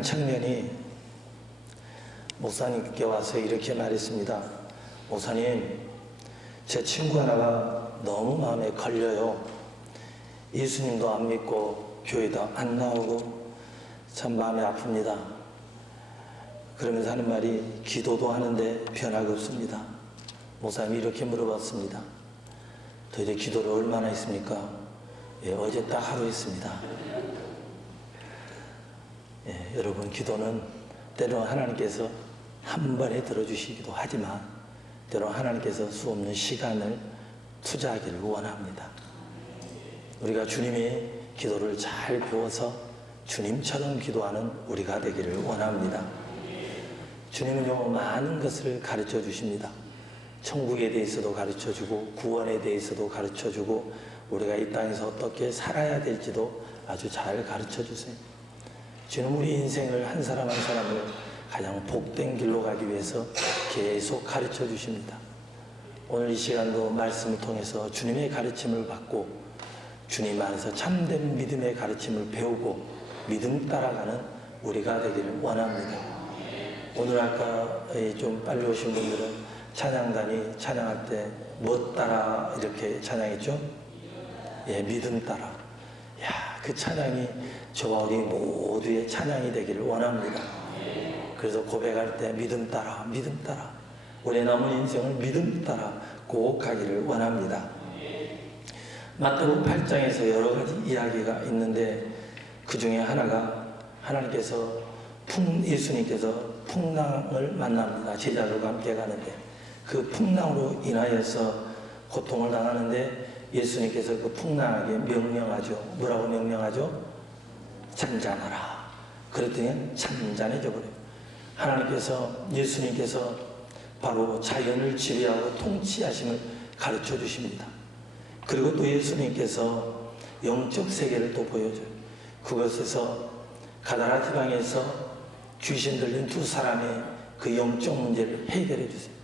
한 청년이 목사님께 와서 이렇게 말했습니다. 목사님, 제 친구 하나가 너무 마음에 걸려요. 예수님도 안 믿고 교회도 안 나오고 참 마음이 아픕니다. 그러면서 하는 말이, 기도도 하는데 변화가 없습니다. 목사님이 이렇게 물어봤습니다. 도대체 기도를 얼마나 했습니까? 예, 어제 딱 하루 했습니다. 예, 여러분, 기도는 때로는 하나님께서 한 번에 들어주시기도 하지만 때로는 하나님께서 수없는 시간을 투자하기를 원합니다. 우리가 주님의 기도를 잘 배워서 주님처럼 기도하는 우리가 되기를 원합니다. 주님은요, 많은 것을 가르쳐 주십니다. 천국에 대해서도 가르쳐 주고 구원에 대해서도 가르쳐 주고 우리가 이 땅에서 어떻게 살아야 될지도 아주 잘 가르쳐 주세요. 주님, 우리 인생을 한 사람 한 사람을 가장 복된 길로 가기 위해서 계속 가르쳐 주십니다. 오늘 이 시간도 말씀을 통해서 주님의 가르침을 받고 주님 안에서 참된 믿음의 가르침을 배우고 믿음 따라가는 우리가 되기를 원합니다. 오늘 아까 좀 빨리 오신 분들은 찬양단이 찬양할 때 뭐 따라 이렇게 찬양했죠? 예, 믿음 따라. 야, 그 찬양이 저와 우리 모두의 찬양이 되기를 원합니다. 그래서 고백할 때 믿음 따라, 믿음 따라. 우리 남은 인생을 믿음 따라 꼭 가기를 원합니다. 마태복음 8장에서 여러 가지 이야기가 있는데 그 중에 하나가 하나님께서 예수님께서 풍랑을 만납니다. 제자들과 함께 가는데 그 풍랑으로 인하여서 고통을 당하는데 예수님께서 그 풍랑에게 명령하죠. 뭐라고 명령하죠? 잔잔하라. 그랬더니 잔잔해져 버려요. 하나님께서, 예수님께서 바로 자연을 지배하고 통치하심을 가르쳐 주십니다. 그리고 또 예수님께서 영적 세계를 또 보여줘요. 그것에서 가다라 지방에서 귀신 들린 두 사람의 그 영적 문제를 해결해 주세요.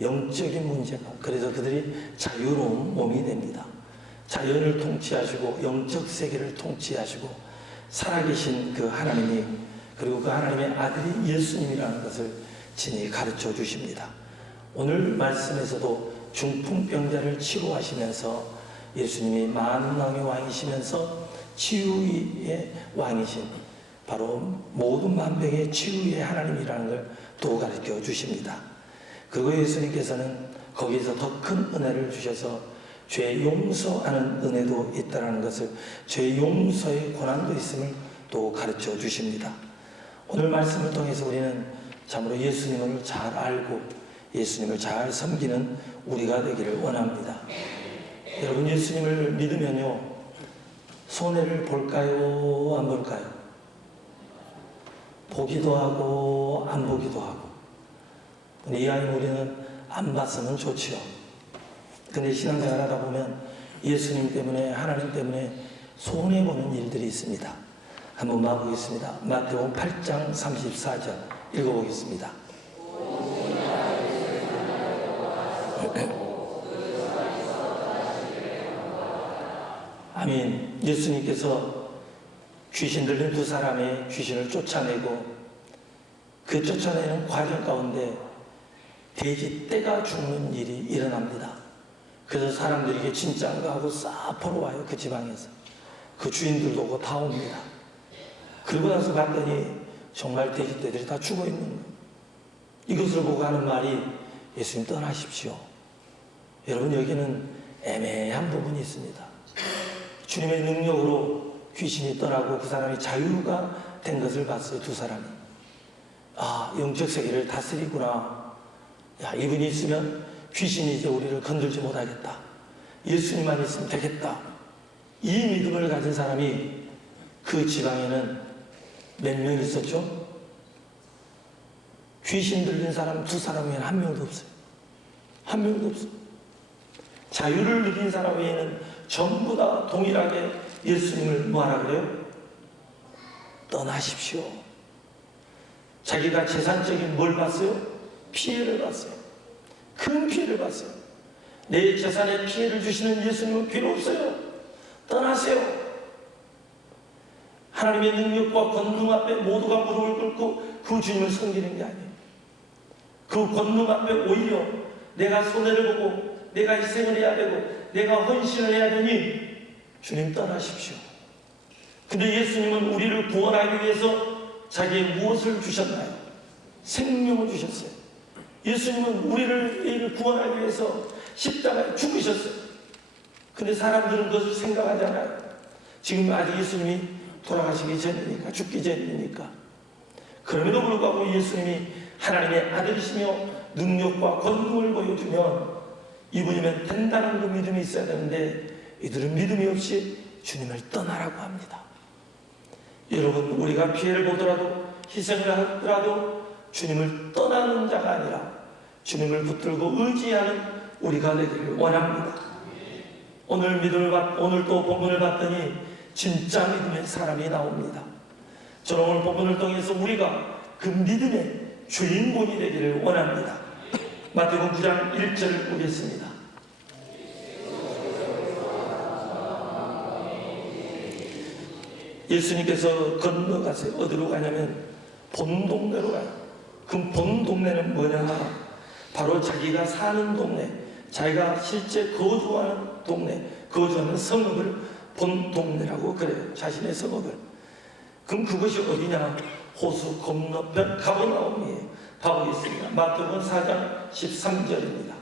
영적인 문제가, 그래서 그들이 자유로운 몸이 됩니다. 자연을 통치하시고 영적 세계를 통치하시고 살아계신 그 하나님이, 그리고 그 하나님의 아들이 예수님이라는 것을 친히 가르쳐 주십니다. 오늘 말씀에서도 중풍병자를 치료하시면서 예수님이 만왕의 왕이시면서 치유의 왕이신 바로 모든 만병의 치유의 하나님이라는 걸 또 가르쳐 주십니다. 그리고 예수님께서는 거기서 더 큰 은혜를 주셔서 죄 용서하는 은혜도 있다는 것을, 죄 용서의 고난도 있음을 또 가르쳐 주십니다. 오늘 말씀을 통해서 우리는 참으로 예수님을 잘 알고 예수님을 잘 섬기는 우리가 되기를 원합니다. 여러분, 예수님을 믿으면요, 손해를 볼까요? 안 볼까요? 보기도 하고 안 보기도 하고. 이왕이면 우리는 안 봤으면 좋지요. 근데 신앙생활 하다 보면 예수님 때문에, 하나님 때문에 손해보는 일들이 있습니다. 한번 봐보겠습니다. 마태복음 8장 34절 읽어보겠습니다. 아멘. 예수님께서 귀신 들린 두 사람의 귀신을 쫓아내고 그 쫓아내는 과정 가운데 돼지 떼가 죽는 일이 일어납니다. 그래서 사람들이 이게 진짜인가 하고 싹 보러 와요. 그 지방에서. 그 주인들도 오고 다 옵니다. 그러고 나서 봤더니 정말 돼지 떼들이 다 죽어 있는 거예요. 이것을 보고 하는 말이, 예수님 떠나십시오. 여러분, 여기는 애매한 부분이 있습니다. 주님의 능력으로 귀신이 떠나고 그 사람이 자유가 된 것을 봤어요. 두 사람이. 아, 영적 세계를 다스리구나. 야, 이분이 있으면 귀신이 이제 우리를 건들지 못하겠다. 예수님만 있으면 되겠다. 이 믿음을 가진 사람이 그 지방에는 몇 명 있었죠? 귀신 들린 사람 두 사람 외에는 한 명도 없어요. 한 명도 없어요. 자유를 누린 사람 외에는 전부 다 동일하게 예수님을 뭐하라 그래요? 떠나십시오. 자기가 재산적인 뭘 봤어요? 피해를 봤어요. 큰 피해를 봤어요. 내 재산에 피해를 주시는 예수님은 필요 없어요. 떠나세요. 하나님의 능력과 권능 앞에 모두가 무릎을 꿇고 그 주님을 섬기는 게 아니에요. 그 권능 앞에 오히려 내가 손해를 보고 내가 희생을 해야 되고 내가 헌신을 해야 되니 주님 떠나십시오. 근데 예수님은 우리를 구원하기 위해서 자기의 무엇을 주셨나요? 생명을 주셨어요. 예수님은 우리를 구원하기 위해서 십자가에 죽으셨어요. 근데 사람들은 그것을 생각하지 않아요. 지금 아직 예수님이 돌아가시기 전이니까, 죽기 전이니까. 그럼에도 불구하고 예수님이 하나님의 아들이시며 능력과 권능을 보여주면 이분이면 된다는 그 믿음이 있어야 되는데 이들은 믿음이 없이 주님을 떠나라고 합니다. 여러분, 우리가 피해를 보더라도 희생을 하더라도 주님을 떠나는 자가 아니라 주님을 붙들고 의지하는 우리가 되기를 원합니다. 오늘 또 본문을 봤더니 진짜 믿음의 사람이 나옵니다. 저는 오늘 본문을 통해서 우리가 그 믿음의 주인공이 되기를 원합니다. 마태복음 9장 1절을 보겠습니다. 예수님께서 건너가세요. 어디로 가냐면 본 동네로 가요. 그럼 본 동네는 뭐냐? 바로 자기가 사는 동네, 자기가 실제 거주하는 동네, 거주하는 성읍을 본 동네라고 그래요. 자신의 성읍을. 그럼 그것이 어디냐? 호수 건너편 가버나움이에요. 봐보겠습니다. 마태복음 4장 13절입니다.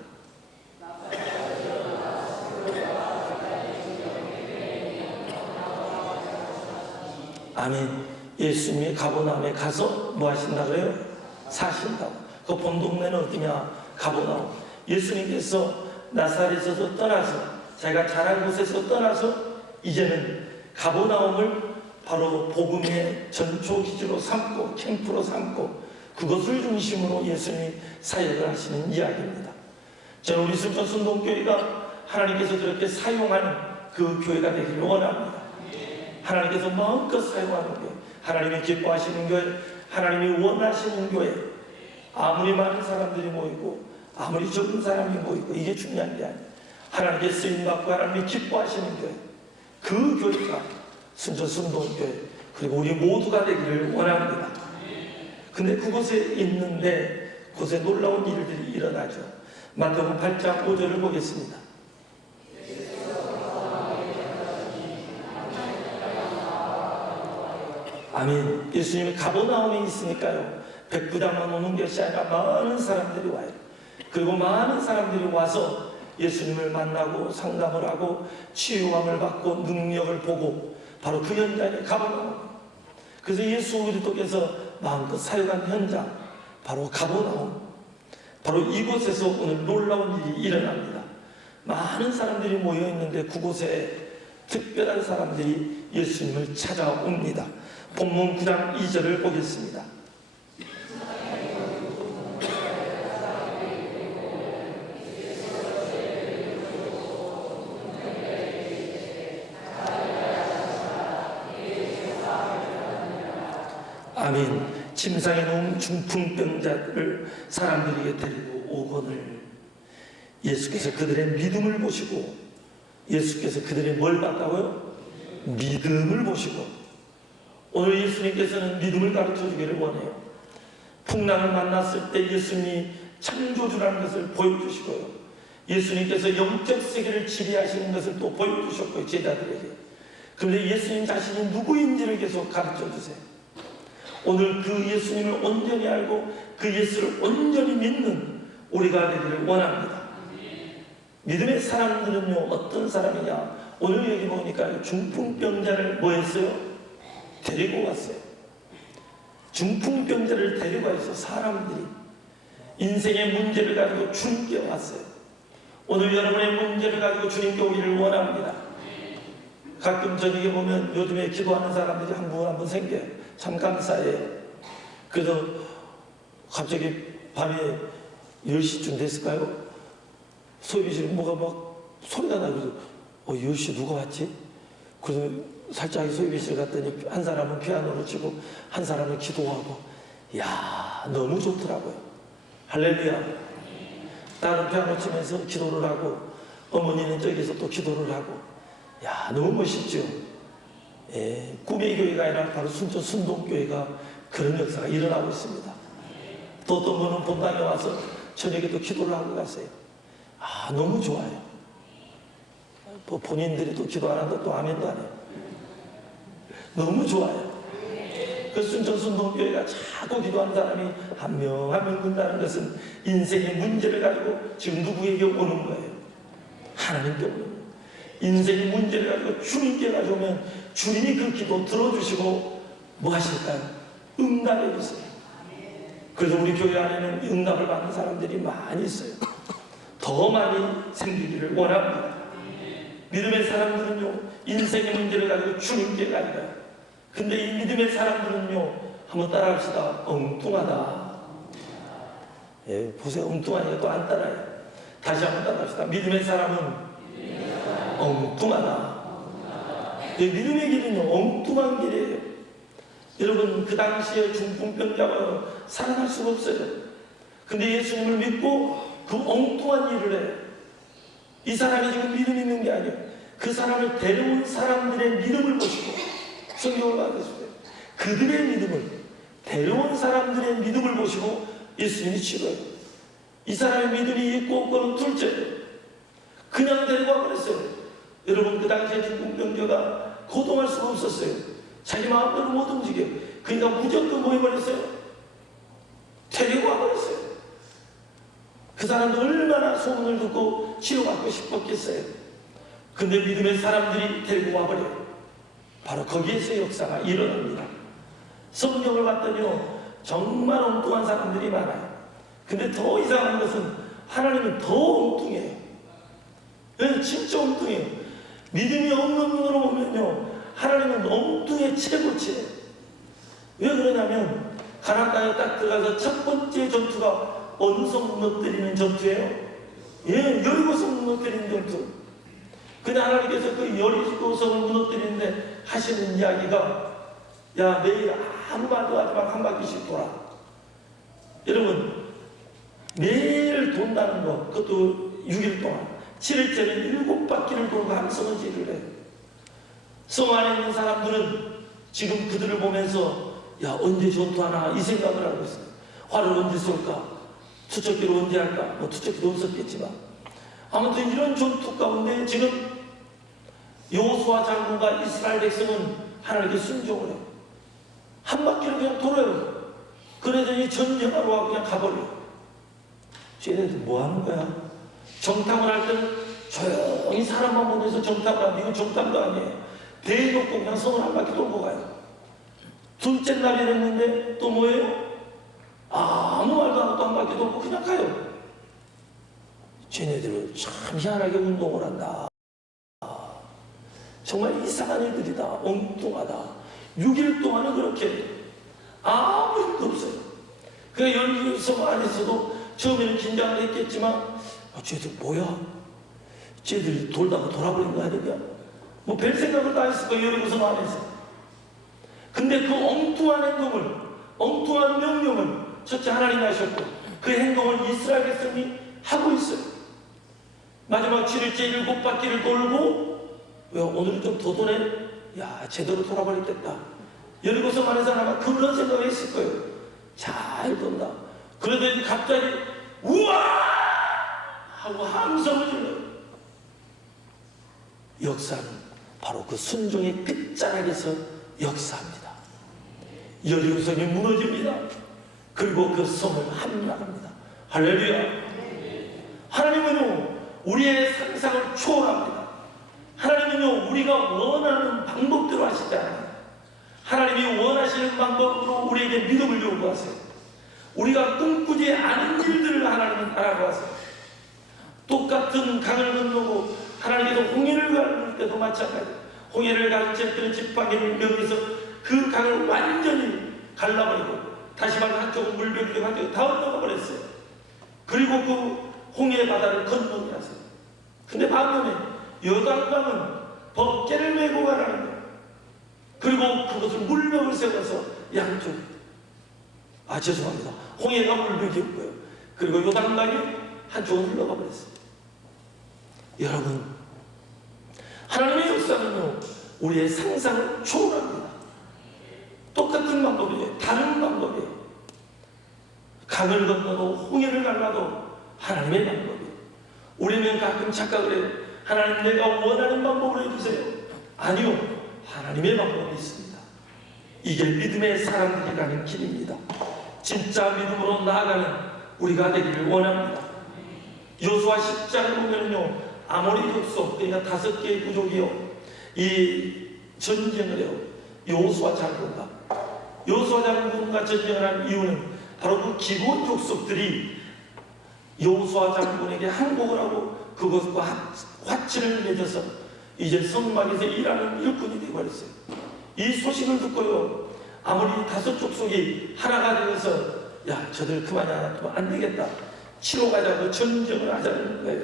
아멘. 예수님이 가버나움에 가서 뭐 하신다고요? 사신다고. 그 본 동네는 어디냐? 가버나움. 예수님께서 나사렛에서 떠나서 자기가 자란 곳에서 떠나서 이제는 가버나움을 바로 복음의 전초기지로 삼고 캠프로 삼고 그것을 중심으로 예수님이 사역을 하시는 이야기입니다. 저는 우리 순천순동교회가 하나님께서 그렇게 사용하는 그 교회가 되기를 원합니다. 하나님께서 마음껏 사용하는 교회, 하나님이 기뻐하시는 교회, 하나님이 원하시는 교회. 아무리 많은 사람들이 모이고 아무리 적은 사람이 모이고 이게 중요한 게 아니에요. 하나님께 쓰임받고 하나님이 기뻐하시는 교회, 그 교회가 순천순동교회 그리고 우리 모두가 되기를 원합니다. 근데 그곳에 있는데 그곳에 놀라운 일들이 일어나죠. 마태복음 8장 5절을 보겠습니다. 아멘. 예수님이 가버나움에 있으니까요. 백부장만 오는 것이 아니라 많은 사람들이 와요. 그리고 많은 사람들이 와서 예수님을 만나고 상담을 하고 치유함을 받고 능력을 보고 바로 그 현장에 가버나움. 그래서 예수 그리스도께서 마음껏 사역한 현장 바로 가버나움. 바로 이곳에서 오늘 놀라운 일이 일어납니다. 많은 사람들이 모여있는데 그곳에 특별한 사람들이 예수님을 찾아옵니다. 본문 9장 2절을 보겠습니다. 아멘. 침상에 놓은 중풍병자들을 사람들에게 데리고 오거늘 예수께서 그들의 믿음을 보시고 예수께서 그들의 뭘 봤다고요? 믿음을 보시고 오늘 예수님께서는 믿음을 가르쳐 주기를 원해요. 풍랑을 만났을 때 예수님이 창조주라는 것을 보여주시고요. 예수님께서 영적 세계를 지배하시는 것을 또 보여주셨고요. 제자들에게. 그런데 예수님 자신이 누구인지를 계속 가르쳐 주세요. 오늘 그 예수님을 온전히 알고 그 예수를 온전히 믿는 우리가 되기를 원합니다. 믿음의 사람들은요 어떤 사람이냐? 오늘 여기 보니까 중풍병자를 뭐 했어요? 데리고 왔어요. 중풍병자를 데리고 와서 사람들이 인생의 문제를 가지고 주님께 왔어요. 오늘 여러분의 문제를 가지고 주님께 오기를 원합니다. 가끔 저녁에 보면 요즘에 기도하는 사람들이 한 분 생겨요. 참 감사해요. 그래서 갑자기 밤에 10시쯤 됐을까요? 소비실 뭐가 막 소리가 나고 10시 누가 왔지? 그래서 살짝 소비실 갔더니 한 사람은 피아노를 치고 한 사람은 기도하고 이야 너무 좋더라고요. 할렐루야. 딸은 피아노 치면서 기도를 하고 어머니는 저기서 또 기도를 하고 야 너무 멋있죠. 꿈의 교회가 아니라 바로 순천 순동교회가 그런 역사가 일어나고 있습니다. 또 어떤 분은 본당에 와서 저녁에 또 기도를 하고 갔어요. 너무 좋아요. 본인들이 또 기도 안 한다 또 아멘도 안 해요. 너무 좋아요. 그 순천 순동교회가 자꾸 기도하는 사람이 한 명 한 명 군다는 것은 인생의 문제를 가지고 지금 누구에게 오는 거예요? 하나님께 오는 거예요. 인생의 문제를 가지고 주님께 가져오면 주님이 그 기도 들어주시고 뭐 하실까요? 응답해 주세요. 그래서 우리 교회 안에는 응답을 받는 사람들이 많이 있어요. 더 많이 생기기를 원합니다. 믿음의 사람들은요, 인생의 문제를 가지고 주님께 가져가요. 근데 이 믿음의 사람들은요, 한번 따라합시다. 엉뚱하다. 보세요. 엉뚱하니까 또 안 따라요. 다시 한번 따라합시다. 믿음의 사람은 엉뚱하다. 믿음의 길은요, 엉뚱한 길이에요. 여러분, 그 당시에 중풍병자가 살아날 수가 없어요. 근데 예수님을 믿고 그 엉뚱한 일을 해요. 이 사람이 지금 믿음 있는 게 아니에요. 그 사람을 데려온 사람들의 믿음을 보시고 성경을 받으세요. 그들의 믿음을, 데려온 사람들의 믿음을 보시고 예수님이 치료해요. 이 사람의 믿음이 있고 없고는 둘째예요. 그냥 데리고 와버렸어요. 여러분, 그 당시에 중풍병자가 고동할 수가 없었어요. 자기 마음대로 못 움직여요. 그러니까 무조건 뭐 해버렸어요? 데리고 와버렸어요. 그 사람도 얼마나 소문을 듣고 치료받고 싶었겠어요. 근데 믿음의 사람들이 데리고 와버려요. 바로 거기에서 역사가 일어납니다. 성경을 봤더니요, 정말 엉뚱한 사람들이 많아요. 근데 더 이상한 것은 하나님은 더 엉뚱해요. 진짜 엉뚱해요. 믿음이 없는 눈으로 보면요, 하나님은 엉뚱의 최고치예요. 왜 그러냐면 가나안에 딱 들어가서 첫 번째 전투가 어느 성 무너뜨리는 전투예요? 여리고성 무너뜨리는 전투. 근데 하나님께서 그 여리고성을 무너뜨리는데 하시는 이야기가, 야, 내일 아무 말도 하지 마. 한 바퀴씩 돌아. 여러분, 매일 돈다는 거, 그것도 6일 동안, 7일째는 7바퀴를 돌고 함성어지를 해요. 성 안에 있는 사람들은 지금 그들을 보면서, 야, 언제 전투하나 이 생각을 하고 있어요. 화를 언제 쏠까? 투척기를 언제 할까? 뭐 투척기도 없었겠지만 아무튼 이런 전투 가운데 지금 여호수아 장군과 이스라엘 백성은 하나님께 순종을 해요. 한 바퀴를 그냥 돌아요. 그러더니 전쟁하러 와 그냥 가버려요. 쟤네들 뭐 하는 거야? 정탐을 할 때는 조용히 사람만 보내서 정탐을 하는데 이건 정탐도 아니에요. 대놓고 그냥 성을 한 바퀴 돌고 가요. 둘째 날이 됐는데 또 뭐예요? 아무 말도 안 하고 한 바퀴 돌고 그냥 가요. 쟤네들은 참 희한하게 운동을 한다. 정말 이상한 애들이다. 엉뚱하다. 6일 동안은 그렇게 아무 일도 없어요. 그 여리고성 안에서도 처음에는 긴장을 했겠지만 쟤들 뭐야? 쟤들이 돌다가 돌아버린 거 아니냐? 뭐 별 생각을 다 했을 거예요. 여리고성 안에서. 근데 그 엉뚱한 행동을, 엉뚱한 명령을 첫째 하나님이 하셨고 그 행동을 이스라엘 백성이 하고 있어요. 마지막 7일째 7바퀴를 돌고, 왜 오늘은 좀 더 도네? 야, 제대로 돌아버렸겠다. 여리고성 안에서 아마 그런 생각을 했을 거예요. 잘 돈다. 그러더니 갑자기 우와! 하고 함성을 질러요. 역사는 바로 그 순종의 끝자락에서 역사합니다. 여리고성이 무너집니다. 그리고 그 성을 함락합니다. 할렐루야. 하나님은요, 우리의 상상을 초월합니다. 하나님은요, 우리가 원하는 방법대로 하시지 않아요. 하나님이 원하시는 방법으로 우리에게 믿음을 요구하세요. 우리가 꿈꾸지 않은 일들을 하나님은 알아보세요. 똑같은 강을 건너고 하나님께서 홍해를 가를 때도 마찬가지예요. 홍해를 가르칠 때는 지팡이를 명해서 그 강을 완전히 갈라버리고 다시 말해 한쪽은 물벽이 되고 한쪽은 다 건너버렸어요. 그리고 그 홍해 바다를 건너게 하세요. 근데 반면에 요단강은 법궤를 메고 가라는 거예요. 그리고 그것을 물벽을 세워서 양쪽, 죄송합니다. 홍해가 물벽이었고요. 그리고 요단강이 한쪽으로 흘러가 버렸어요. 여러분, 하나님의 역사는요, 우리의 상상을 초월합니다. 똑같은 방법이에요. 다른 방법이에요. 강을 건너도 홍해를 갈라도 하나님의 방법이에요. 우리는 가끔 착각을 해요. 하나님, 내가 원하는 방법으로 해주세요. 아니요, 하나님의 방법이 있습니다. 이게 믿음의 사람들이 가는 길입니다. 진짜 믿음으로 나아가는 우리가 되기를 원합니다. 여호수아 10장을 보면요, 아모리 족속, 그러니까 5개의 부족이요, 이 전쟁을 해요. 여호수아 장군과 전쟁을 한 이유는 바로 그 기브온 족속들이 여호수아 장군에게 항복을 하고 그것과 화친을 맺어서 이제 성막에서 일하는 일꾼이 되어버렸어요. 이 소식을 듣고요, 아무리 5 족속이 하나가 되어서 야, 저들 그만이 안 되겠다, 치러 가자고 전쟁을 하자는 거예요.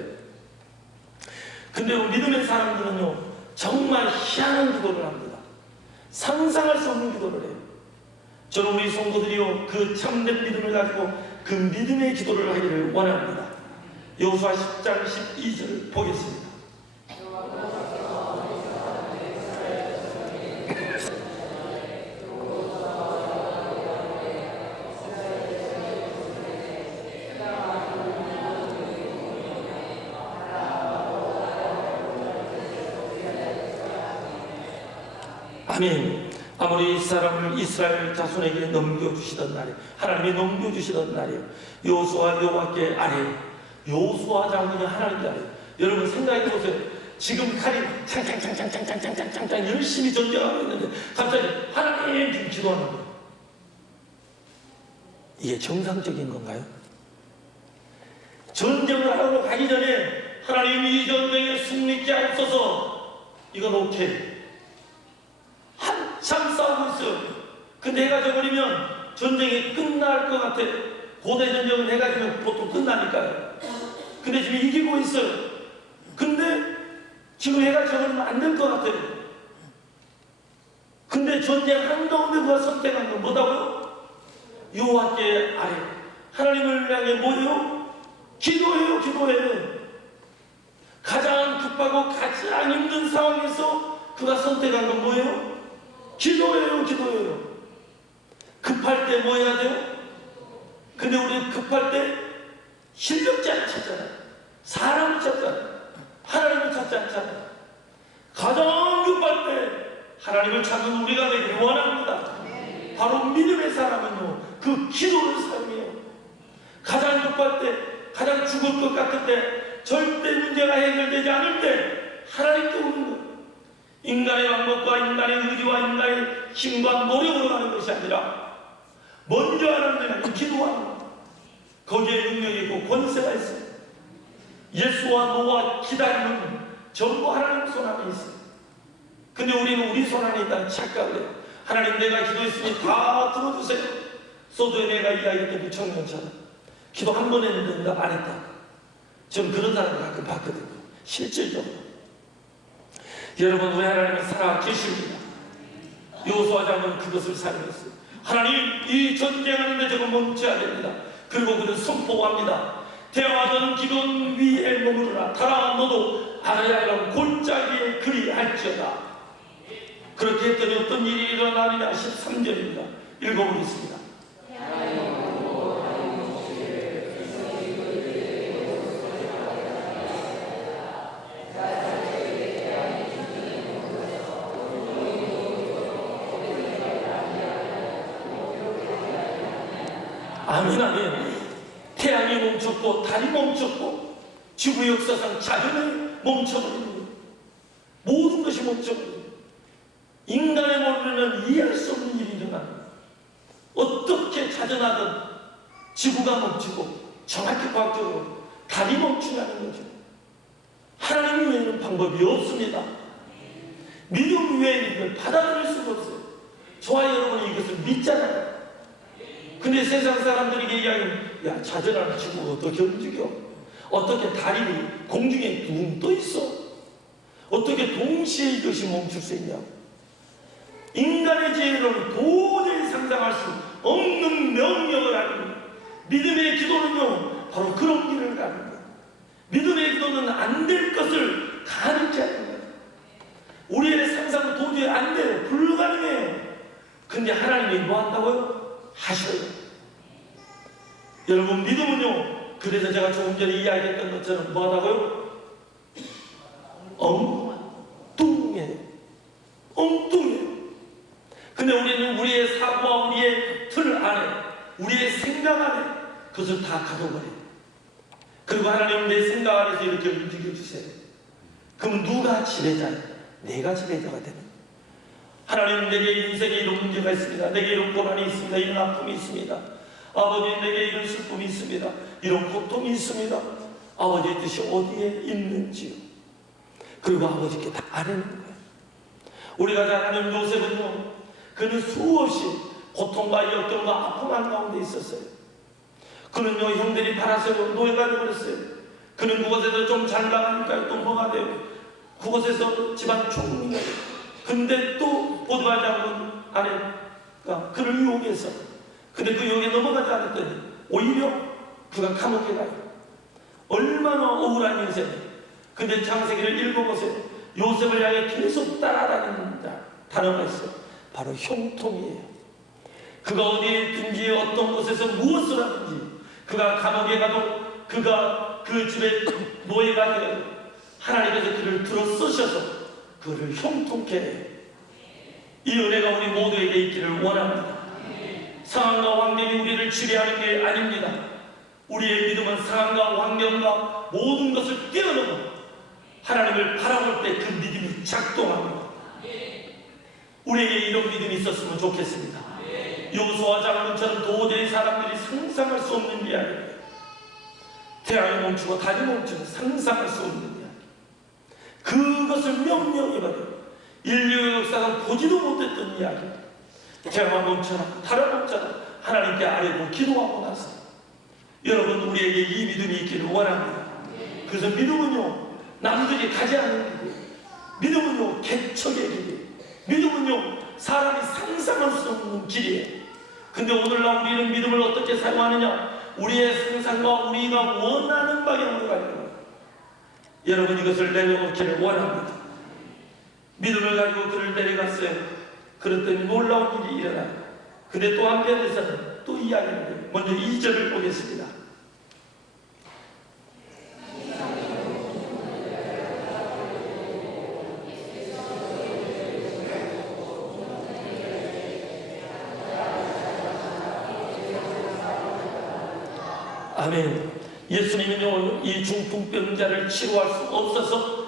근데 믿음의 사람들은요, 정말 희한한 기도를 합니다. 상상할 수 없는 기도를 해요. 저는 우리 성도들이요, 그 참된 믿음을 가지고 그 믿음의 기도를 하기를 원합니다. 여호수아 10장 12절 보겠습니다. 아멘. 아무리 이스라엘 자손에게 넘겨주시던 날에, 하나님이 넘겨주시던 날에 여호수아 여호와께 아뢰, 여호수아 장군이 하나님께 아뢰. 여러분 생각해 보세요. 지금 칼이 창창 열심히 전쟁하고 있는데 갑자기 하나님 지금 기도하는 거예요. 이게 정상적인 건가요? 전쟁을 하러 가기 전에 하나님, 이 전쟁에 승리케 하옵소서, 이건 오케이. 한참 싸우고 있어요. 근데 해가 져버리면 전쟁이 끝날 것 같아. 고대 전쟁은 해가 지면 보통 끝나니까요. 근데 지금 이기고 있어요. 근데 지금 해가 져버리면 안 될 것 같아요. 근데 전쟁 한가운데 누가 선택한 건 뭐다고요? 여호와께 아뢰. 하나님을 향해 뭐예요? 기도해요. 가장 급하고 가장 힘든 상황에서 그가 선택한 건 뭐예요? 기도해요. 급할 때 뭐 해야 돼요? 근데 우리는 급할 때 실력자를 찾잖아요. 사람을 찾잖아요. 하나님을 찾지 않잖아요. 가장 급할 때 하나님을 찾는 우리가 되기를 원합니다. 바로 믿음의 사람은요, 그 기도를 사용해요. 가장 급할 때, 가장 죽을 것 같을 때, 절대 문제가 해결되지 않을 때 하나님께 오는 거예요. 인간의 방법과 인간의 의지와 인간의 힘과 노력으로 가는 것이 아니라 먼저 하나님을 기도하는 거예요. 거기에 능력이 있고 권세가 있어요. 예수와 노아 기다리는 전부 하나님 손 안에 있어요. 근데 우리는 우리 손 안에 있다는 착각을 해요. 하나님, 내가 기도했으니 다 들어주세요. 소도에 내가 이야기했던 그 청년처럼 기도 한 번 했는데 응답 안 했다. 저는 그런 사람을 가끔 봤거든요. 실질적으로. 여러분, 우리 하나님은 살아 계십니다. 여호수아 장군은 그것을 사용했어요. 하나님, 이 전쟁하는데 저거 멈춰야 됩니다. 그리고 그는 선포합니다. 대화하던 기돈 위에 머무르라. 달아 너도 알아야 하라고 골짜기에 그리할지어다. 그렇게 했더니 어떤 일이 일어나느냐. 13절입니다. 읽어보겠습니다. 아멘. 태양이 멈췄고 달이 멈췄고 지구 역사상 자연이 멈춰버리는 거예요. 모든 것이 멈춰버리는 거예요. 인간의 머리로는 이해할 수 없는 일이 일어납니다. 어떻게 자전하든 지구가 멈추고 정확히 과학적으로 달이 멈추냐는 거죠. 하나님 외에는 방법이 없습니다. 믿음 외에는 이걸 받아들일 수가 없어요. 저와 여러분이 이것을 믿잖아요. 근데 세상 사람들에게 이야기하면, 야, 자전하는 지구가 어떻게 움직여? 어떻게 달이 공중에 둥 떠 있어? 어떻게 동시에 이것이 멈출 수 있냐? 인간의 지혜로는 도저히 상상할 수 없는 명령을 하는 믿음의 기도는요, 바로 그런 길을 가는 거예요. 믿음의 기도는 안 될 것을 가르치는 거예요. 우리의 상상은 도저히 안 돼요. 불가능해요. 근데 하나님이 뭐 한다고요? 하셔요. 여러분, 믿음은요, 그래서 제가 조금 전에 이야기했던 것처럼 뭐 하다고요? 엉뚱해. 엉뚱해. 근데 우리는 우리의 사고와 우리의 틀 안에, 우리의 생각 안에 그것을 다 가둬버려요. 그리고 하나님은 내 생각 안에서 이렇게 움직여주세요. 그럼 누가 지배자예요? 내가 지배자가 되는 거예요. 하나님은 내게 인생에 이런 문제가 있습니다. 내게 이런 고난이 있습니다. 이런 아픔이 있습니다. 아버지, 내게 이런 슬픔이 있습니다. 이런 고통이 있습니다. 아버지의 뜻이 어디에 있는지요. 그리고 아버지께 다 아뢰는 거예요. 우리가 잘 아는 요셉은요, 그는 수없이 고통과 역경과 아픔 한가운데 있었어요. 그는요, 형들이 팔아서 노예가 되어버렸어요. 그는 그곳에서 좀 잘 나가니까 또 뭐가 돼요? 그곳에서 집안 총리가 돼요. 근데 또 보드발 장군 아내가 그를 유혹해서, 근데 그 유혹에 넘어가지 않았더니 오히려 그가 감옥에 가요. 얼마나 억울한 인생이에요. 근데 창세기를 읽어보세요. 요셉을 향해 계속 따라다니는 단어가 있어요. 바로 형통이에요. 그가 어디든지 어떤 곳에서 무엇을 하든지, 그가 감옥에 가도 그가 그 집에 노예가 되어 하나님께서 그를 들어 쓰셔서 그를 형통케 해요. 이 은혜가 우리 모두에게 있기를 원합니다. 상황과 환경이 우리를 지배하는 게 아닙니다. 우리의 믿음은 상황과 환경과 모든 것을 뛰어넘어 하나님을 바라볼 때 그 믿음이 작동합니다. 우리에게 이런 믿음이 있었으면 좋겠습니다. 요수아 장군처럼 도저히 사람들이 상상할 수 없는 이야기예요. 태양이 멈추고 달이 멈추고 상상할 수 없는 이야기. 그것을 명령해버려요. 인류의 역사가 보지도 못했던 이야기. 태양아 멈춰라, 달아 멈춰라, 하나님께 아뢰고 기도하고 나서 여러분, 우리에게 이 믿음이 있기를 원합니다. 그래서 믿음은요, 남들이 가지 않는 길이에요. 믿음은요, 개척의 길이에요. 믿음은요, 사람이 상상할 수 없는 길이에요. 근데 오늘날 우리는 믿음을 어떻게 사용하느냐? 우리의 상상과 우리가 원하는 방향으로 가는 거예요. 여러분, 이것을 내려놓기를 원합니다. 믿음을 가지고 그를 내려갔어요. 그랬더니 놀라운 일이 일어나요. 근데 또 한편에서는 또 이야기를 해요. 먼저 2절을 보겠습니다. 아멘. 예수님은요, 이 중풍병자를 치료할 수 없어서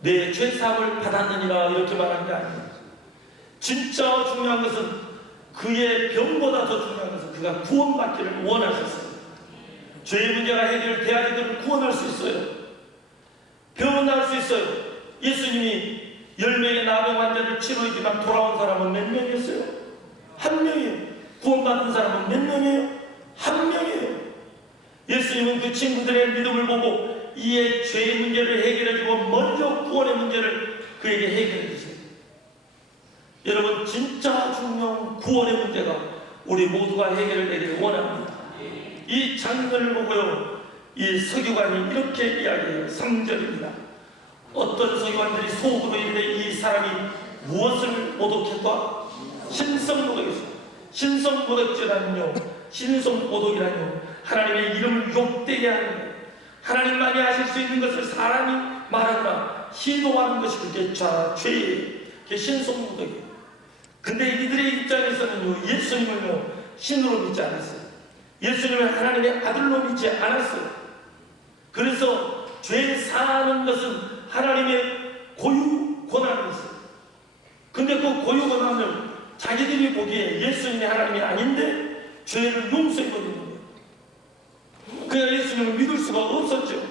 내 죄사함을 받았느니라 이렇게 말한 게 아니에요. 진짜 중요한 것은, 그의 병보다 더 중요한 것은 그가 구원받기를 원하셨어요. 죄의 문제가 해결돼야 그를 구원할 수 있어요. 병은 나을 수 있어요. 예수님이 10명의 나병 환자를 치료했지만 돌아온 사람은 몇 명이었어요? 한 명이에요. 구원받은 사람은 몇 명이에요? 한 명이에요. 예수님은 그 친구들의 믿음을 보고 이의 죄의 문제를 해결해주고 먼저 구원의 문제를 그에게 해결해 주세요. 여러분, 진짜 중요한 구원의 문제가 우리 모두가 해결을 내기를 원합니다. 이 장면을 보고요, 이 서기관이 이렇게 이야기해요. 3절입니다. 어떤 서기관들이 속으로 이르되 이 사람이 무엇을 모독했다? 신성모독이었어요. 신성모독죄라는요, 신성모독이라는요, 하나님의 이름을 욕되게 하는 거예요. 하나님만이 하실 수 있는 것을 사람이 말하거나 시도하는 것이 그게 죄예요. 그게 신성모독이에요. 근데 이들의 입장에서는요, 예수님을요, 신으로 믿지 않았어요. 예수님을 하나님의 아들로 믿지 않았어요. 그래서 죄 사하는 것은 하나님의 고유 권한이었어요. 근데 그 고유 권한을 자기들이 보기에 예수님이 하나님이 아닌데 죄를 용서해버리는 거예요. 그냥 예수님을 믿을 수가 없었죠.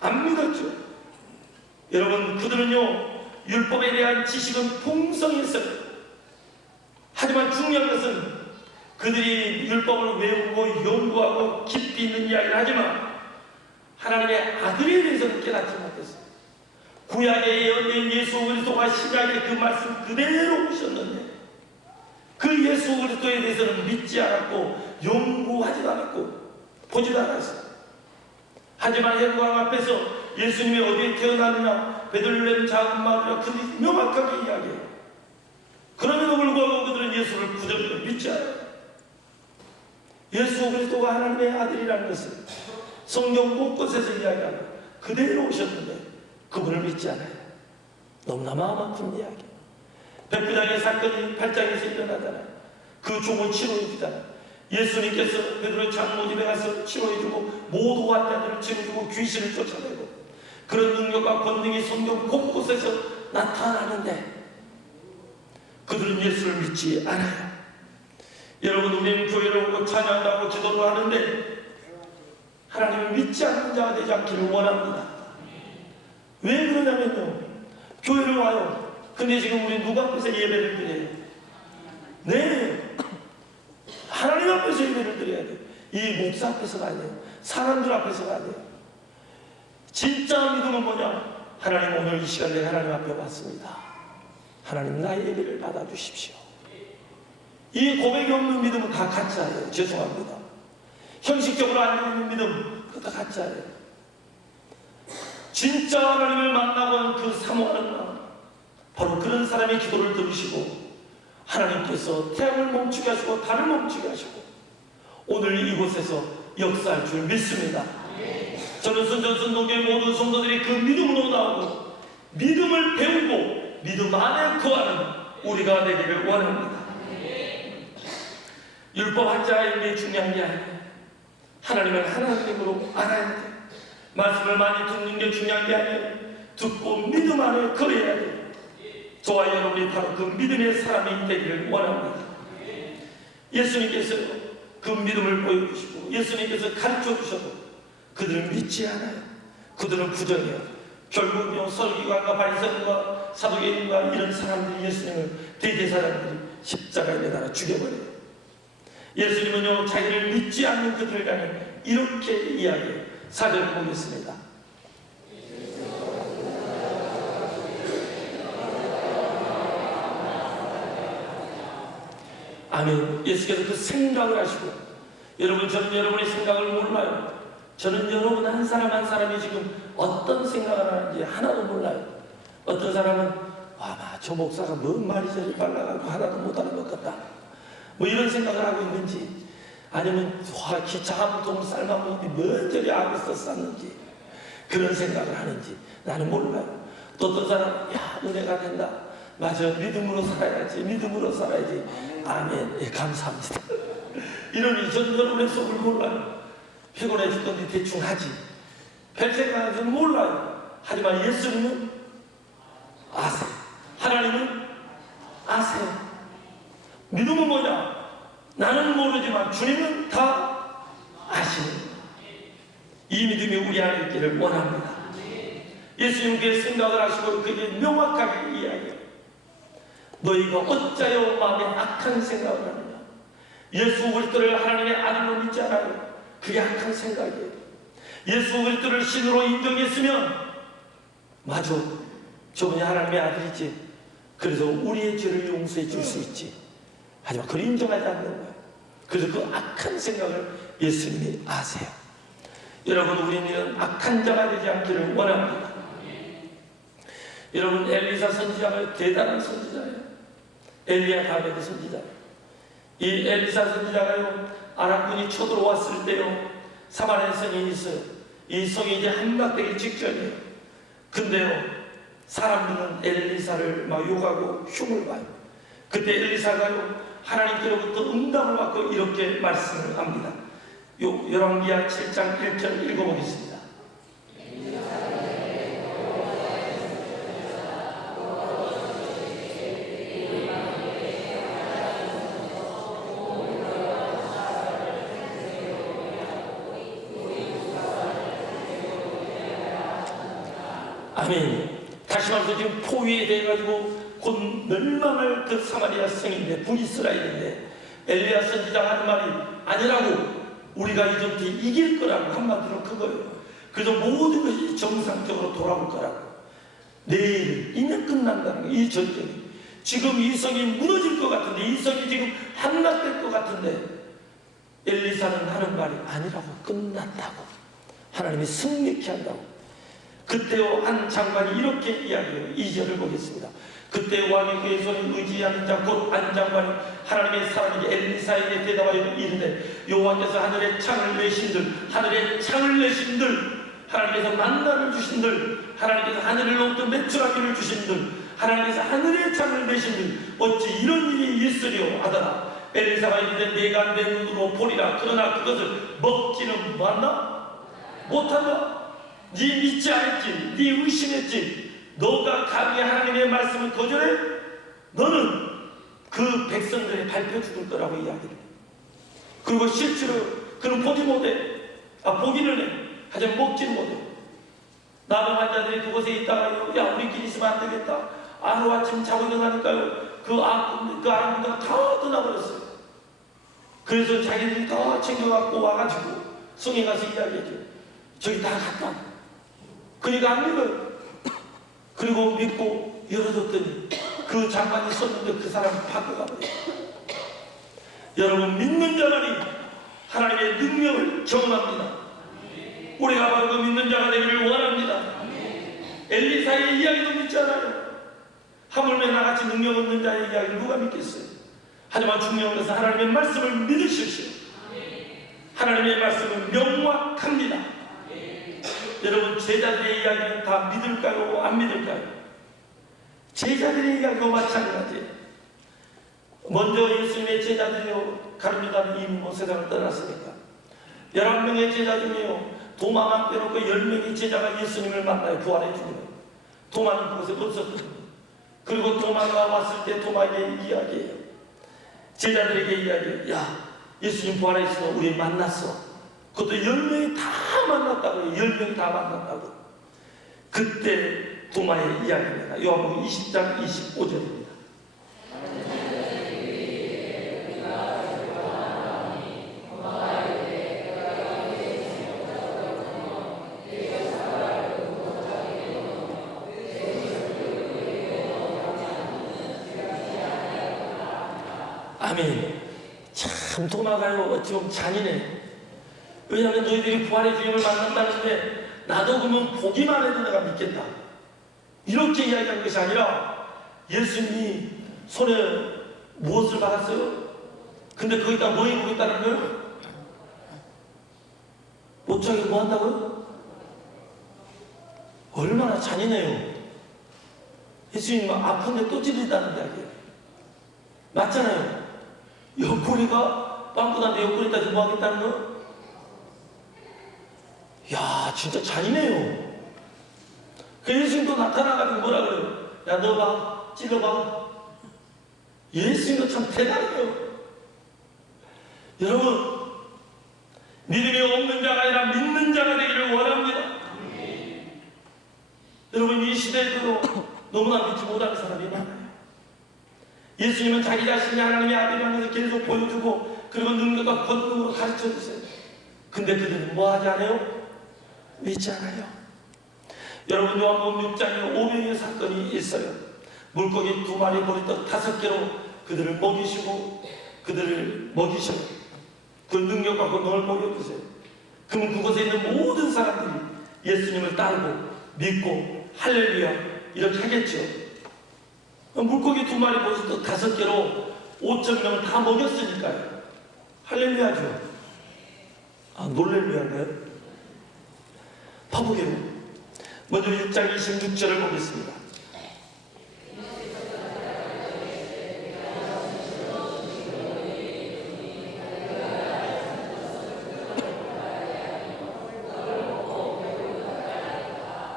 안 믿었죠. 여러분, 그들은요, 율법에 대한 지식은 풍성했어요. 하지만 중요한 것은 그들이 율법을 외우고 연구하고 깊이 있는 이야기를 하지만 하나님의 아들에 대해서는 깨닫지 못했어요. 구약의 예언된 예수 그리스도가 신약의 그 말씀 그대로 오셨는데 그 예수 그리스도에 대해서는 믿지 않았고 연구하지도 않았고 보지도 않았어요. 하지만 현광 앞에서 예수님이 어디에 태어났느냐, 베들레헴 작은 마을이라 그들이 명확하게 이야기해요. 그럼에도 불구하고 그들은 예수를 부정하고 믿지 않아요. 예수 그리스도가 하나님의 아들이라는 것을 성경 곳곳에서 이야기하고 그대로 오셨는데 그분을 믿지 않아요. 너무나 마음 아픈 이야기. 백부장의 사건이 8장에서 일어나잖아요. 그 종을 치료해 주잖아요. 예수님께서 베드로 장모집에 가서 치료해 주고 모두 환자들을 치료해 주고 귀신을 쫓아내고 그런 능력과 권능이 성경 곳곳에서 나타나는데 그들은 예수를 믿지 않아요. 여러분, 우리는 교회를 오고 찬양하고 기도를 하는데 하나님을 믿지 않는 자가 되지 않기를 원합니다. 왜 그러냐면요, 교회를 와요. 근데 지금 우리 누구 앞에서 예배를 드려요? 네, 하나님 앞에서 예배를 드려야 돼요. 이 목사 앞에서 가야 돼요. 사람들 앞에서 가야 돼요. 진짜 믿음은 뭐냐? 하나님, 오늘 이 시간에 하나님 앞에 왔습니다. 하나님, 나의 예배를 받아주십시오. 이 고백이 없는 믿음은 다 가짜예요. 죄송합니다. 형식적으로 안 믿는 믿음, 그거 다 가짜예요. 진짜 하나님을 만나고 그 사모하는 마음, 바로 그런 사람의 기도를 들으시고 하나님께서 태양을 멈추게 하시고 달을 멈추게 하시고 오늘 이곳에서 역사할 줄 믿습니다. 저는 순전순동교회 모든 성도들이 그 믿음으로 나오고 믿음을 배우고 믿음 안에 거하는 우리가 되기를 원합니다. 율법 한자가 이게 중요한 게 아니에요. 하나님을 하나님으로 알아야 돼요. 말씀을 많이 듣는 게 중요한 게 아니에요. 듣고 믿음 안에 거해야 돼요. 저와 여러분이 바로 그 믿음의 사람이 되기를 원합니다. 예수님께서 그 믿음을 보여주시고 예수님께서 가르쳐 주셔도 그들은 믿지 않아요. 그들은 부정해요. 결국요, 서기관과 바리새인과 사두개인과 이런 사람들이 예수님을, 대제사장들이 십자가에 매달아 죽여버려요. 예수님은요, 자기를 믿지 않는 그들을 향해 이렇게 이야기해요. 4절 보겠습니다. 아멘. 예수께서 그 생각을 하시고, 여러분, 저는 여러분의 생각을 몰라요. 저는 여러분 한 사람 한 사람이 지금 어떤 생각을 하는지 하나도 몰라요. 어떤 사람은 저 목사가 뭔 말이 저리 빨라가지고 하나도 못하는 것 같다, 뭐 이런 생각을 하고 있는지, 아니면 기차 한 통을 삶아먹는데 뭔 저리 악을 썼는지 그런 생각을 하는지 나는 몰라요. 또 어떤 사람, 은혜가 된다, 맞아, 믿음으로 살아야지, 믿음으로 살아야지. 아멘. 예, 감사합니다. 이러니 전 여러분의 속을 몰라요. 피곤해 죽던데 대충 하지, 별 생각은 몰라요. 하지만 예수님은 아세요. 하나님은 아세요. 믿음은 뭐냐? 나는 모르지만 주님은 다 아시는, 이 믿음이 우리 안에 있기를 원합니다. 예수님 그 생각을 하시고 그게 명확하게 이야기해요. 너희가 어찌하여 마음에 악한 생각을 하느냐? 예수 그리스도를 하나님의 아들로 믿지 않아요. 그게 악한 생각이에요. 예수 그리스도를 신으로 인정했으면 맞아, 저분이 하나님의 아들이지, 그래서 우리의 죄를 용서해 줄 수 있지. 하지만 그걸 인정하지 않는 거예요. 그래서 그 악한 생각을 예수님이 아세요. 여러분, 우리는 악한 자가 되지 않기를 원합니다. 여러분, 엘리사 선지자가 대단한 선지자예요. 엘리야 다음에 그 선지자예요. 이 엘리사 선지자가요, 아람군이 쳐들어왔을 때요, 사마리아 성이 있어요. 이 성이 이제 함락되기 직전이에요. 근데요, 사람들은 엘리사를 막 욕하고 흉을 봐요. 그때 엘리사가요, 하나님께로부터 응답을 받고 이렇게 말씀을 합니다. 열왕기하 7장 1절 읽어보겠습니다. 아멘. 다시 말해서 지금 포위에 대해 가지고 곧 멸망할 그 사마리아 성인데, 북이스라엘인데, 엘리야 선지자가 하는 말이 아니라고, 우리가 이전부터 이길 거라고, 한마디로 그거예요. 그래서 모든 것이 정상적으로 돌아올 거라고. 내일이면 끝난다는 거예요. 이 전쟁이 지금 이 성이 무너질 것 같은데, 이 성이 지금 함락될 것 같은데, 엘리사는 하는 말이 아니라고, 끝났다고, 하나님이 승리케 한다고. 그때요 한 장관이 이렇게 이야기해요. 2절을 보겠습니다. 그때 왕이 그의 손에 의지하는 자 곧 한 장관이 하나님의 사람에게 엘리사에게 대답하여 이르되 여호와께서 하늘의 창을 내신들 하나님께서 만나를 주신들 하나님께서 하늘로부터 매출하기를 주신들 하나님께서 하늘의 창을 내신들 어찌 이런 일이 있으려 하더라. 엘리사가 이르되 내가 내 눈으로 보리라. 그러나 그것을 먹지는 못한다. 네 믿지 않았지, 네 의심했지. 너가 감히 하나님의 말씀을 거절해? 너는 그 백성들의 밟혀 죽을 거라고 이야기를 해. 그리고 실제로 그는 보지 못해. 보기는 해. 하지만 먹지는 못해. 남은 환자들이 그곳에 있다가 야 우리끼리 있으면 안 되겠다. 하루아침 자고 일어나니까요 그 아군들가 다 떠나버렸어요. 그래서 자기들이 다 챙겨갖고 와가지고 성에 가서 이야기해줘. 저기 다 갔다. 그러니까 안 믿어요. 그리고 믿고 열어줬더니 그 장관이 썼는데 그 사람 바꿔가버려요. 여러분 믿는 자만이 하나님의 능력을 경험합니다. 우리가 바로 그 믿는 자가 되기를 원합니다. 엘리사의 이야기도 믿지 않아요. 하물며 나같이 능력 없는 자의 이야기를 누가 믿겠어요? 하지만 중요한 것은 하나님의 말씀을 믿으십시오. 하나님의 말씀은 명확합니다. 여러분 제자들의 이야기는 다 믿을까요? 안 믿을까요? 제자들의 이야기도 마찬가지예요. 먼저 예수님의 제자들이요 가룟유다는 이미 세상을 떠났으니까 11명의 제자 중에요 도마만 빼놓고 10명의 제자가 예수님을 만나요. 부활해 주기로. 도마는 그곳에 없었거든요. 그리고 도마가 왔을 때 도마에게 이야기해요. 제자들에게 이야기해요. 야 예수님 부활했어. 우리 만났어. 그것도 10명이 다 만났다고요. 10명이 다 만났다고. 그때 도마의 이야기입니다. 요한복음 20장 25절입니다. 아멘. 참 도마가요 어찌 보면 잔인해. 왜냐하면 너희들이 부활의 주님을 만난다는데 나도 그러면 보기만 해도 내가 믿겠다 이렇게 이야기한 것이 아니라 예수님이 손에 무엇을 받았어요? 근데 거기다 뭐 입고 있다는 거예요? 못하게 뭐 한다고요? 얼마나 잔인해요. 예수님 아픈데 또 찔린다는 이야기예요. 맞잖아요. 옆구리가 빵꾸난데 옆구리 따지 뭐 하겠다는 거? 야 진짜 잔인해요. 그 예수님도 나타나가지고 뭐라 그래요? 야 너 봐 찔러봐. 예수님도 참 대단해요. 여러분 믿음이 없는 자가 아니라 믿는 자가 되기를 원합니다. 여러분 이 시대에도 너무나 믿지 못하는 사람이 많아요. 예수님은 자기 자신이 하나님의 아들이라는 것을 계속 보여주고 그리고 능력과 권능으로 가르쳐주세요. 근데 그들은 뭐 하지 않아요? 믿지 않아요. 여러분 요한복음 6장에 5명의 사건이 있어요. 물고기 2마리 보리떡 5개로 그들을 먹이시고 그들을 먹이셔요. 그 능력과 권능을 먹여주세요. 그러면 그곳에 있는 모든 사람들이 예수님을 따르고 믿고 할렐루야 이렇게 하겠죠. 물고기 2마리 보리떡 5개로 5,000명을 다 먹였으니까요. 할렐루야죠. 놀렐루야인가요? 파보게요. 먼저 6장 26절을 보겠습니다.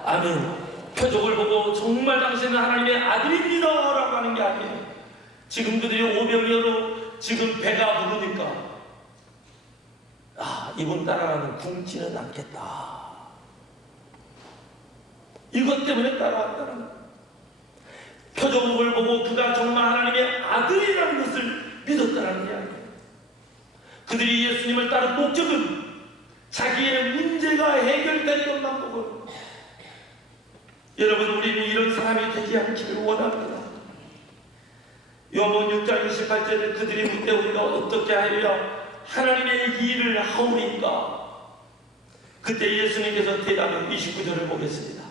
아멘. 표적을 보고 정말 당신은 하나님의 아들입니다 라고 하는 게 아니에요. 지금 그들이 오병이어로 지금 배가 부르니까 이분 따라가면 굶지는 않겠다. 이것 때문에 따라왔다는 거예요. 표적을 보고 그가 정말 하나님의 아들이라는 것을 믿었다는 게 아니에요. 그들이 예수님을 따른 목적은 자기의 문제가 해결된 것만 보고 여러분 우리는 이런 사람이 되지 않기를 원합니다. 요한복음 6장 28절에 그들이 묻되 우리가 어떻게 하여야 하나님의 일을 하오리까? 그때 예수님께서 대답한 29절을 보겠습니다.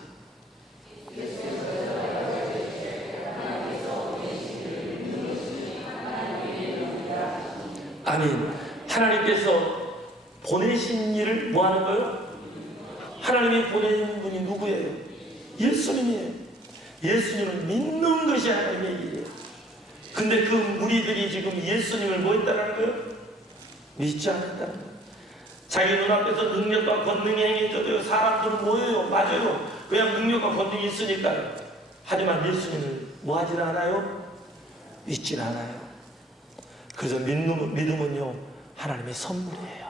아멘. 하나님께서 보내신 일을 뭐 하는 거예요? 하나님이 보낸 분이 누구예요? 예수님이에요. 예수님을 믿는 것이 하나님의 일이에요. 근데 그 무리들이 지금 예수님을 뭐 했다는 거예요? 믿지 않았다는 거예요. 자기 눈앞에서 능력과 권능이 행해져도 사람들은 뭐예요? 맞아요. 그냥 능력과 권능이 있으니까요. 하지만 예수님을 뭐 하질 않아요? 믿질 않아요. 그래서 믿음은요, 하나님의 선물이에요.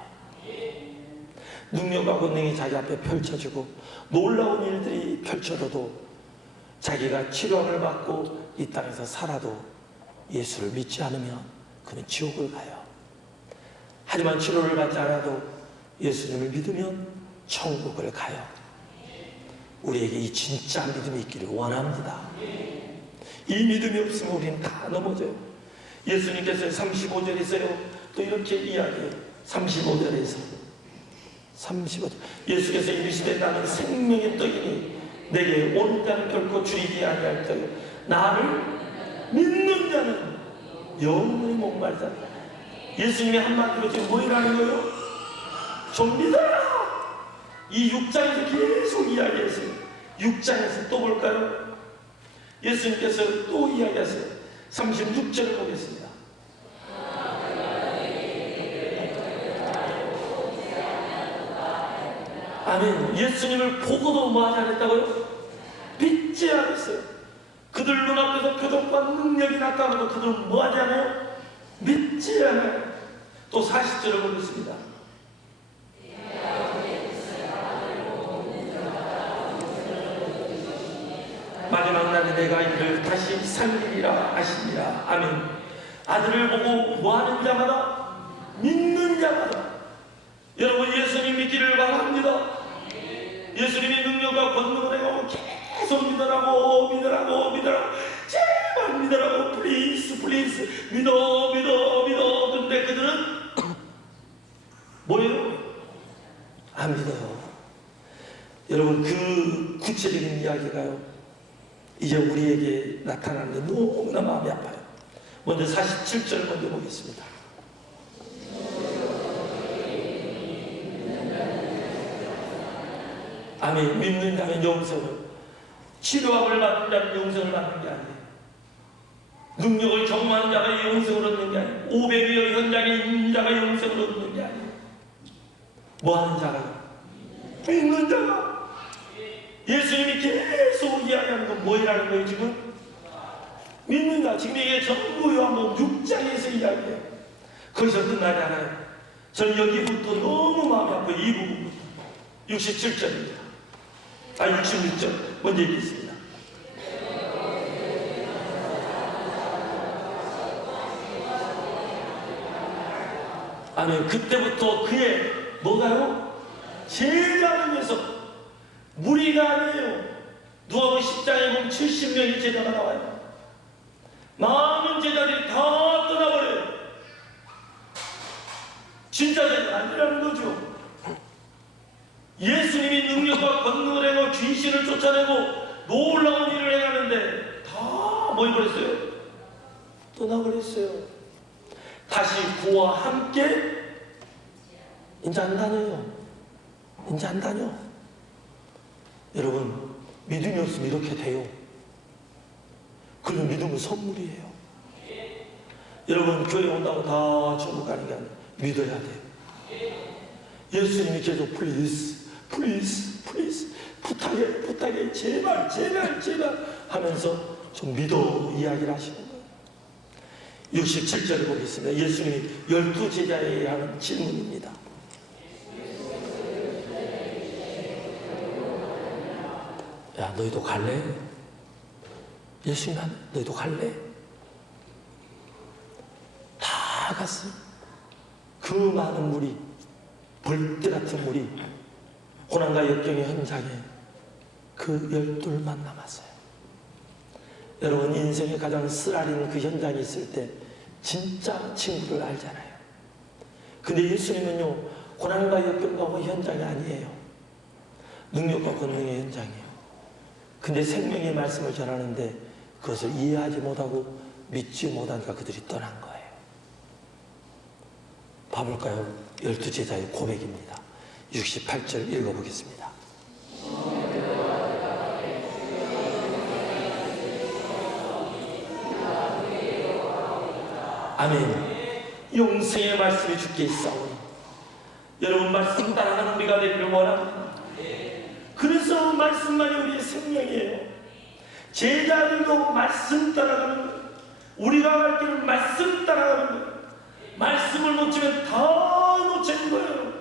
능력과 권능이 자기 앞에 펼쳐지고 놀라운 일들이 펼쳐져도 자기가 치료를 받고 이 땅에서 살아도 예수를 믿지 않으면 그는 지옥을 가요. 하지만 치료를 받지 않아도 예수님을 믿으면 천국을 가요. 우리에게 이 진짜 믿음이 있기를 원합니다. 이 믿음이 없으면 우리는 다 넘어져요. 예수님께서 35절에서요 또 이렇게 이야기해요. 35절에서 예수께서 이르시되 나는 생명의 떡이니 내게 오는 자는 결코 줄이지 아니할 터요 나를 믿는 자는 영원히 목말라. 예수님이 한마디로 지금 뭐라는 거예요? 좀 믿어라. 이 6장에서 계속 이야기했어요. 6장에서 또 볼까요? 예수님께서 또 이야기하세요. 36절을 보겠습니다. 아멘. 예수님을 보고도 뭐 하지 않았다고요? 믿지 않았어요. 그들 눈앞에서 표적과 능력이 나타나도 그들은 뭐 하지 않아요? 믿지 않아요. 또 40절을 보겠습니다. 마지막 날에 내가 이를 다시 살리리라 하시니라. 아멘. 아들을 보고 뭐하는 자마다 믿는 자마다 여러분 예수님 믿기를 바랍니다. 예수님이 능력과 권능을 해가고 계속 믿으라고 제발 믿으라고 플리즈 믿어 근데 그들은 뭐예요? 안 믿어요. 여러분 그 구체적인 이야기가요 이제 우리에게 나타나는데 너무나 마음이 아파요. 먼저 47절 먼저 보겠습니다. 아멘. 믿는 자는 영생을, 치료함을 받는 자는 영생을 받는 게 아니에요. 능력을 경험하는 자가 영생을 얻는 게 아니에요. 500여 현장에 있는 자가 영생을 얻는 게 아니에요. 뭐 하는 자가? 믿는 자가. 예수님이 계속 이야기하는 건 뭐라는 거예요 지금? 믿는 자. 지금 이게 전부 요한복음 6장에서 이야기해요. 거기서 끝나지 않아요. 전 여기부터 너무 마음이 아파요. 이 부분부터 67절입니다. 66절 먼저 읽겠습니다. 아멘. 그때부터 그의 뭐가요? 제자를 위해서 무리가 아니에요. 누가복음 10장에 보면 70명의 제자가 나와요. 많은 제자들이 다 떠나버려요. 진짜 제자가 아니라는 거죠. 예수님이 능력과 권능을 행하고 귀신을 쫓아내고 놀라운 일을 행하는데 다 뭐 해버렸어요? 떠나버렸어요. 다시 그와 함께 이제 안 다녀요. 이제 안 다녀. 여러분 믿음이 없으면 이렇게 돼요. 그리고 믿음은 선물이에요. 여러분 교회 온다고 다 천국 가는 게 아니에요. 믿어야 돼요. 예수님이 계속 플리즈 부탁해 제발 하면서 좀 믿어 이야기를 하시는 거예요. 67절을 보겠습니다. 예수님이 12제자에게 하는 질문입니다. 야 너희도 갈래? 예수님 하면 너희도 갈래? 다 갔어요. 그 많은 무리, 벌떼 같은 무리, 고난과 역경의 현장에 그 12만 남았어요. 여러분 인생의 가장 쓰라린 그 현장이 있을 때 진짜 친구를 알잖아요. 근데 예수님은요 고난과 역경과 현장이 아니에요. 능력과 권능의 현장이에요. 근데 생명의 말씀을 전하는데 그것을 이해하지 못하고 믿지 못하니까 그들이 떠난 거예요. 봐볼까요? 12제자의 고백입니다. 68절 읽어보겠습니다. 아멘. 영생의 말씀이 주께 있사오니 여러분, 말씀 따라가는 우리가 되기를 원합니다. 그래서 말씀만이 우리의 생명이에요. 제자들도 말씀 따라가는 거예요. 우리가 갈 길은 말씀 따라가는 거예요. 말씀을 놓치면 다 놓치는 거예요.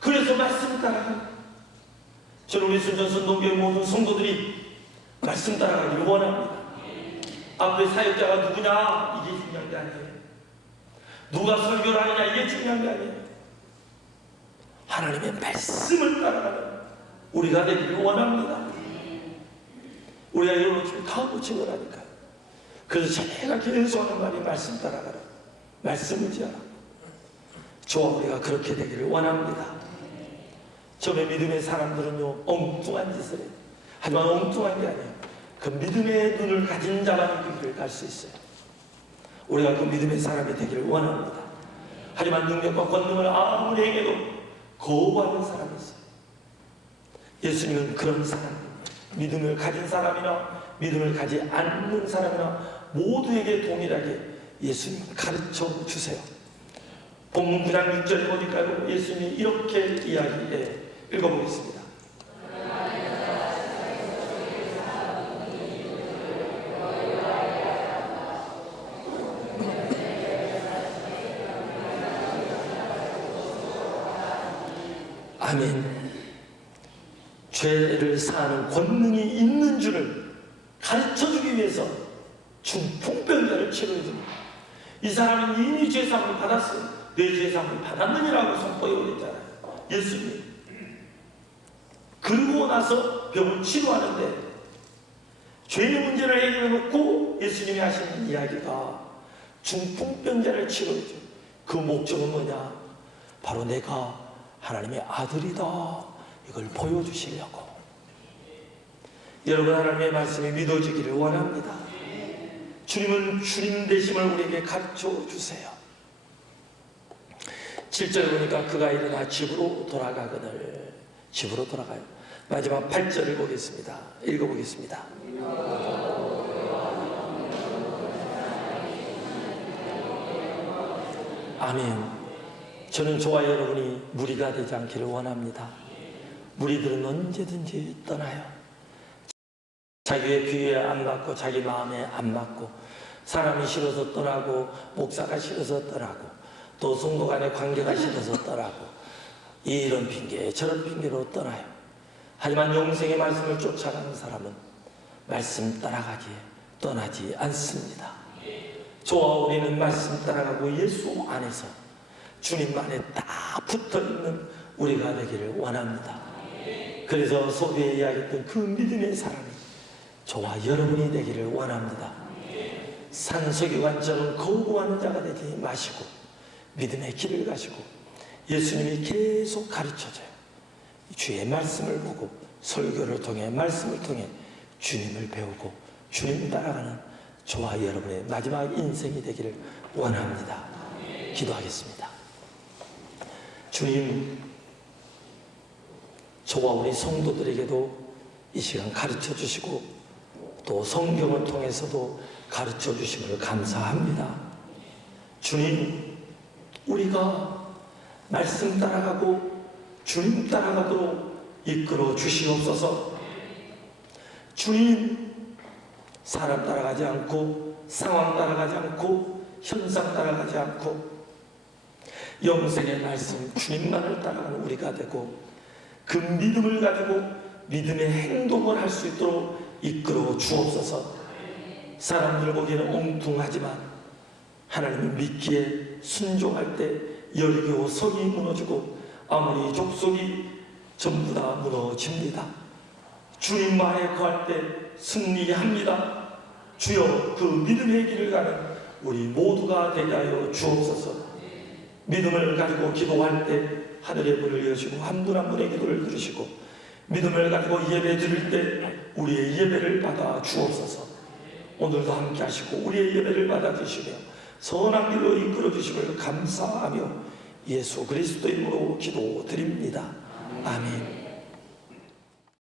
그래서 말씀 따라가는 거예요. 저는 우리 순전선동교회 모든 성도들이 말씀 따라가기를 원합니다. 앞에 사역자가 누구냐, 이게 중요한 게 아니에요. 누가 설교를 하느냐, 이게 중요한 게 아니에요. 하나님의 말씀을 따라가는 우리가 되기를 원합니다. 우리가 이걸 놓치면 다 놓친 거라니까요. 그래서 제가 계속 하는 말이 말씀 따라가라, 말씀을 지어라. 저와 우리가 그렇게 되기를 원합니다. 처음에 믿음의 사람들은요, 엉뚱한 짓을 해요. 하지만 엉뚱한 게 아니에요. 그 믿음의 눈을 가진 자만이 그 길을 갈 수 있어요. 우리가 그 믿음의 사람이 되기를 원합니다. 하지만 능력과 권능을 아무리 행해도 거부하는 사람이 있어요. 예수님은 그런 사람입니다. 믿음을 가진 사람이나 믿음을 가지 않는 사람이나 모두에게 동일하게 예수님 가르쳐 주세요. 본문 9장 6절에 보니까요, 예수님이 이렇게 이야기해 읽어보겠습니다. 아멘. 죄를 사하는 권능이 있는 줄을 가르쳐주기 위해서 중풍병자를 치료해 줍니다. 이 사람은 이미 죄사함을 받았어요. 내 죄사함을 받았느니라고 선포해 오랬잖아요, 예수님. 그러고 나서 병을 치료하는데 죄의 문제를 해결해 놓고 예수님이 하시는 이야기가 중풍병자를 치료해 줘. 그 목적은 뭐냐? 바로 내가 하나님의 아들이다, 이걸 보여주시려고. 여러분, 하나님의 말씀이 믿어지기를 원합니다. 주님은 주님 되심을 우리에게 가르쳐 주세요. 7절 보니까 그가 일어나 집으로 돌아가거늘. 집으로 돌아가요. 마지막 8절을 보겠습니다. 읽어보겠습니다. 아멘. 저는 저와 여러분이 무리가 되지 않기를 원합니다. 무리들은 언제든지 떠나요. 자기의 귀에 안 맞고 자기 마음에 안 맞고 사람이 싫어서 떠나고 목사가 싫어서 떠나고 또 성도 간의 관계가 싫어서 떠나고 이런 핑계 저런 핑계로 떠나요. 하지만 영생의 말씀을 쫓아가는 사람은 말씀 따라가기에 떠나지 않습니다. 저와 우리는 말씀 따라가고 예수 안에서 주님 안에 딱 붙어있는 우리가 되기를 원합니다. 그래서 소비에 이야기했던 그 믿음의 사람이 저와 여러분이 되기를 원합니다. 산서기관처럼 거부하는 자가 되지 마시고 믿음의 길을 가시고 예수님이 계속 가르쳐줘요. 주의 말씀을 보고 설교를 통해 말씀을 통해 주님을 배우고 주님 따라가는 저와 여러분의 마지막 인생이 되기를 원합니다. 기도하겠습니다. 주님, 저와 우리 성도들에게도 이 시간 가르쳐 주시고 또 성경을 통해서도 가르쳐 주심을 감사합니다. 주님, 우리가 말씀 따라가고 주님 따라가도록 이끌어 주시옵소서. 주님, 사람 따라가지 않고 상황 따라가지 않고 현상 따라가지 않고 영생의 말씀 주님만을 따라가는 우리가 되고 그 믿음을 가지고 믿음의 행동을 할 수 있도록 이끌어 주옵소서. 사람들 보기에는 엉뚱하지만 하나님을 믿기에 순종할 때 여리고 성이 무너지고 아무리 족속이 전부 다 무너집니다. 주님만에 거할 때 승리합니다. 주여, 그 믿음의 길을 가는 우리 모두가 되게 하여 주옵소서. 믿음을 가지고 기도할 때 하늘의 문을 여시고 한 분 한 분의 기도를 들으시고 믿음을 가지고 예배 드릴 때 우리의 예배를 받아 주옵소서. 오늘도 함께 하시고 우리의 예배를 받아 주시며 선한 길로 이끌어 주심을 감사하며 예수 그리스도 이름으로 기도드립니다. 아멘.